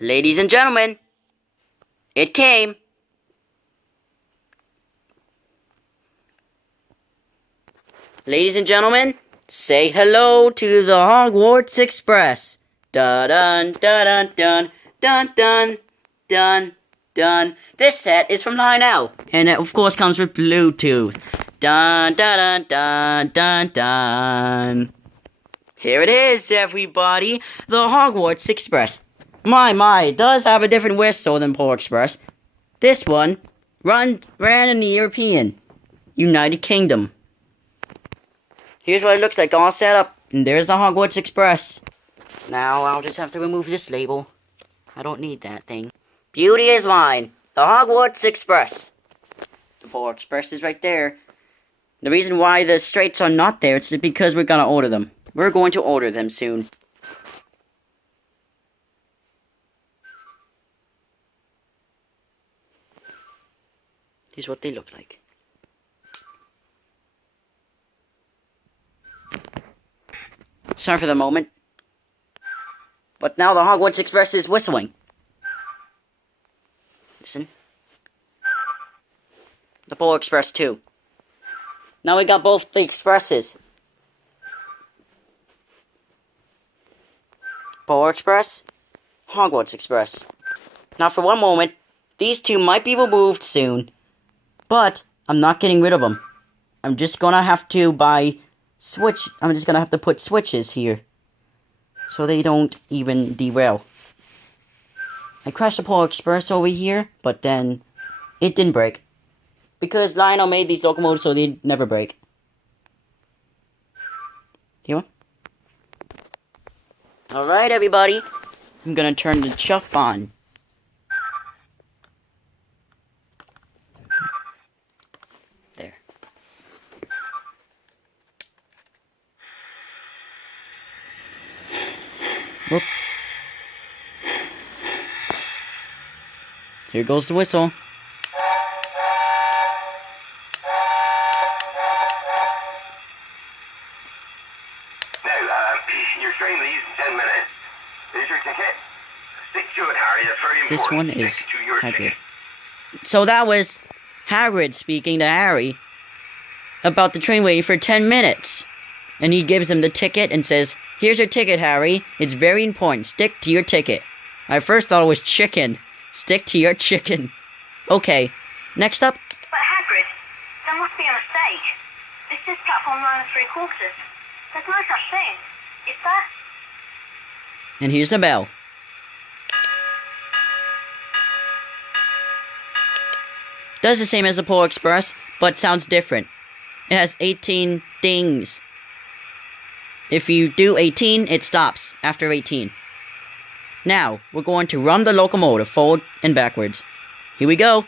Ladies and gentlemen, it came. Ladies and gentlemen, say hello to the Hogwarts Express. Dun dun dun dun dun dun dun dun. This set is from Lionel, and it of course comes with Bluetooth. Dun dun dun dun dun dun. Here it is, everybody, the Hogwarts Express. My, it does have a different whistle than Polar Express. This one ran in the European United Kingdom. Here's what it looks like all set up, and there's the Hogwarts Express. Now I'll just have to remove this label. I don't need that thing. Beauty is mine, the Hogwarts Express. The Polar Express is right there. The reason why the straights are not there is because we're gonna order them. We're going to order them soon. Here's what they look like. Sorry for the moment. But now the Hogwarts Express is whistling. Listen. The Polar Express too. Now we got both the expresses. Polar Express, Hogwarts Express. Now for one moment, these two might be removed soon, but I'm not getting rid of them. I'm just gonna have to put switches here, so they don't even derail. I crashed the Polar Express over here, but then it didn't break. Because Lionel made these locomotives so they'd never break. You want? Alright, everybody. I'm gonna turn the chuff on. There. Whoop. Here goes the whistle. Your train leaves in 10 minutes. Here's your ticket. Stick to it, Harry. That's very important. This one is Stick to your Hagrid. ticket. So that was Hagrid speaking to Harry about the train waiting for 10 minutes. And he gives him the ticket and says, "Here's your ticket, Harry. It's very important. Stick to your ticket." I first thought it was chicken. Stick to your chicken. Okay, next up. But Hagrid, there must be a mistake. This is platform 9 3/4. There's no such thing. Is there? And here's the bell. Does the same as the Polar Express, but sounds different. It has 18 dings. If you do 18, it stops after 18. Now, we're going to run the locomotive forward and backwards. Here we go.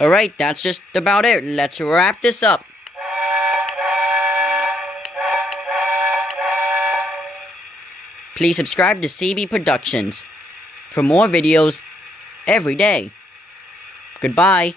Alright, that's just about it. Let's wrap this up. Please subscribe to CB Productions for more videos every day. Goodbye.